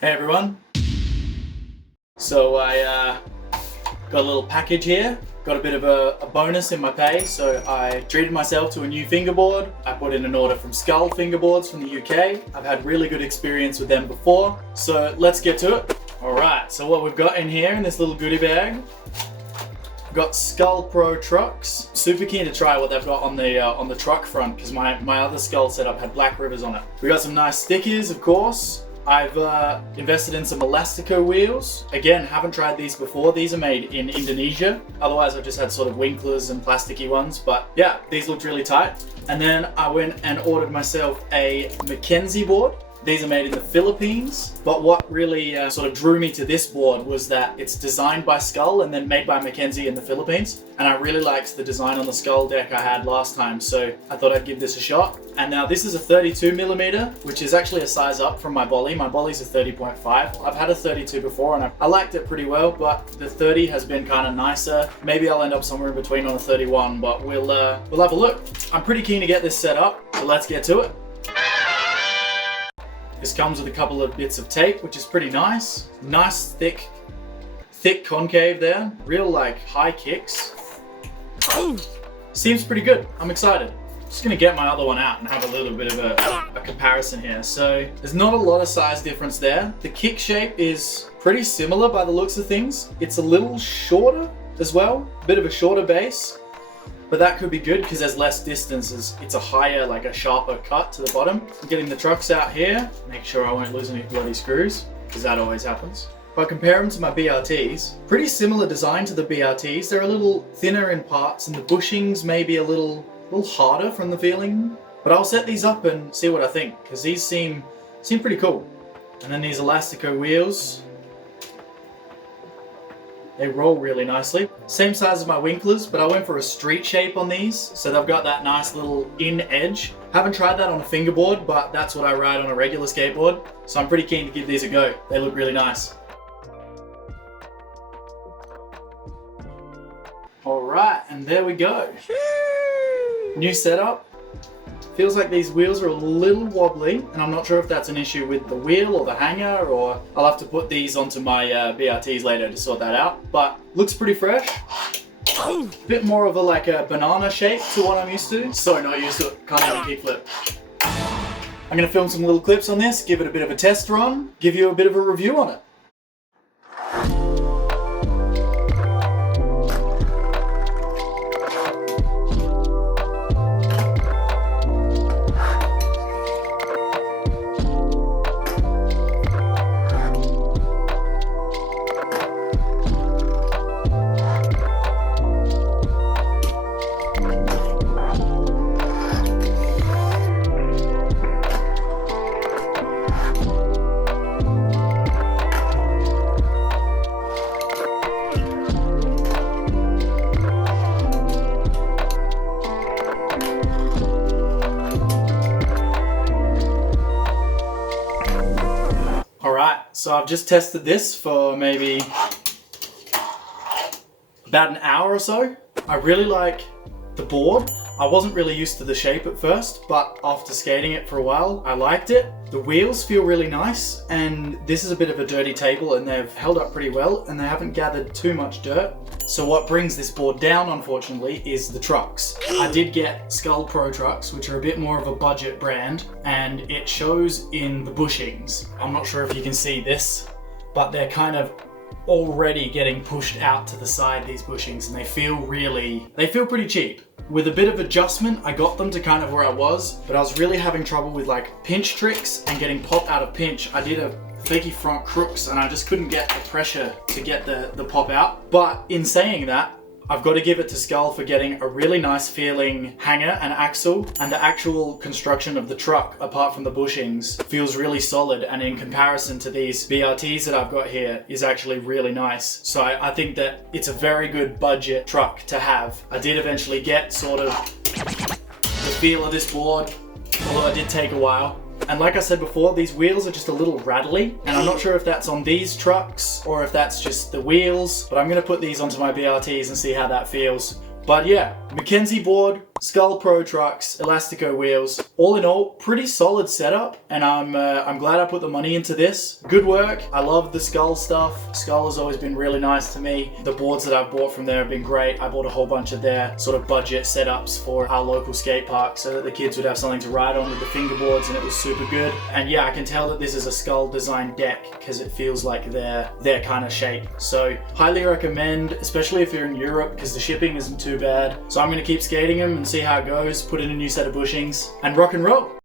Hey everyone. So I got a little package here. Got a bit of a bonus in my pay, so I treated myself to a new fingerboard. I put in an order from Skull Fingerboards from the UK. I've had really good experience with them before, so let's get to it. Alright, so what we've got in here in this little goodie bag, we've got Skull Pro Trucks. Super keen to try what they've got on the truck front, because my other Skull setup had black rivers on it. We got some nice stickers, of course. I've invested in some Elastico Wheels. Again, haven't tried these before. These are made in Indonesia. Otherwise, I've just had sort of winklers and plasticky ones. But yeah, these looked really tight. And then I went and ordered myself a Mckenzie board. These are made in the Philippines. But what really sort of drew me to this board was that it's designed by Skull and then made by Mckenzie in the Philippines. And I really liked the design on the Skull deck I had last time, so I thought I'd give this a shot. And now this is a 32mm, which is actually a size up from my Bolly. My Bolly's a 30.5. I've had a 32 before and I liked it pretty well, but the 30 has been kind of nicer. Maybe I'll end up somewhere in between on a 31, but we'll have a look. I'm pretty keen to get this set up, so let's get to it. This comes with a couple of bits of tape, which is pretty nice. Nice thick concave there. Real like high kicks. Seems pretty good. I'm excited. Just gonna get my other one out and have a little bit of a comparison here. So there's not a lot of size difference there. The kick shape is pretty similar by the looks of things. It's a little shorter as well. A bit of a shorter base. But that could be good because there's less distance. It's a higher, like a sharper cut to the bottom. I'm getting the trucks out here. Make sure I won't lose any bloody screws, because that always happens. If I compare them to my BRTs, pretty similar design to the BRTs. They're a little thinner in parts and the bushings may be a little harder from the feeling. But I'll set these up and see what I think, because these seem pretty cool. And then these Elastico wheels. They roll really nicely. Same size as my winklers, but I went for a street shape on these. So they've got that nice little in edge. Haven't tried that on a fingerboard, but that's what I ride on a regular skateboard. So I'm pretty keen to give these a go. They look really nice. All right, and there we go. New setup. Feels like these wheels are a little wobbly, and I'm not sure if that's an issue with the wheel or the hanger, or I'll have to put these onto my BRTs later to sort that out. But looks pretty fresh. Bit more of a banana shape to what I'm used to. So not used to it, can't have a kickflip. I'm gonna film some little clips on this, give it a bit of a test run, give you a bit of a review on it. So I've just tested this for maybe about an hour or so. I really like the board. I wasn't really used to the shape at first, but after skating it for a while, I liked it. The wheels feel really nice, and this is a bit of a dirty table and they've held up pretty well and they haven't gathered too much dirt. So what brings this board down, unfortunately, is the trucks. I did get Skull Pro Trucks, which are a bit more of a budget brand, and it shows in the bushings. I'm not sure if you can see this, but they're kind of already getting pushed out to the side, these bushings, and they feel pretty cheap. With a bit of adjustment, I got them to kind of where I was, but I was really having trouble with like pinch tricks and getting pop out of pinch. I did a flaky front crooks and I just couldn't get the pressure to get the pop out. But in saying that, I've got to give it to Skull for getting a really nice feeling hanger and axle, and the actual construction of the truck, apart from the bushings, feels really solid, and in comparison to these BRTs that I've got here, is actually really nice. So I think that it's a very good budget truck to have. I did eventually get sort of the feel of this board, although it did take a while. And like I said before, these wheels are just a little rattly, and I'm not sure if that's on these trucks or if that's just the wheels, but I'm gonna put these onto my BRTs and see how that feels. But yeah, Mckenzie board, Skull Pro Trucks, Elastico Wheels. All in all, pretty solid setup, and I'm glad I put the money into this. Good work. I love the Skull stuff. Skull has always been really nice to me. The boards that I've bought from there have been great. I bought a whole bunch of their sort of budget setups for our local skate park so that the kids would have something to ride on with the fingerboards, and it was super good. And yeah, I can tell that this is a Skull design deck because it feels like their kind of shape. So highly recommend, especially if you're in Europe, because the shipping isn't too bad. So I'm going to keep skating them and see how it goes, put in a new set of bushings, and rock and roll.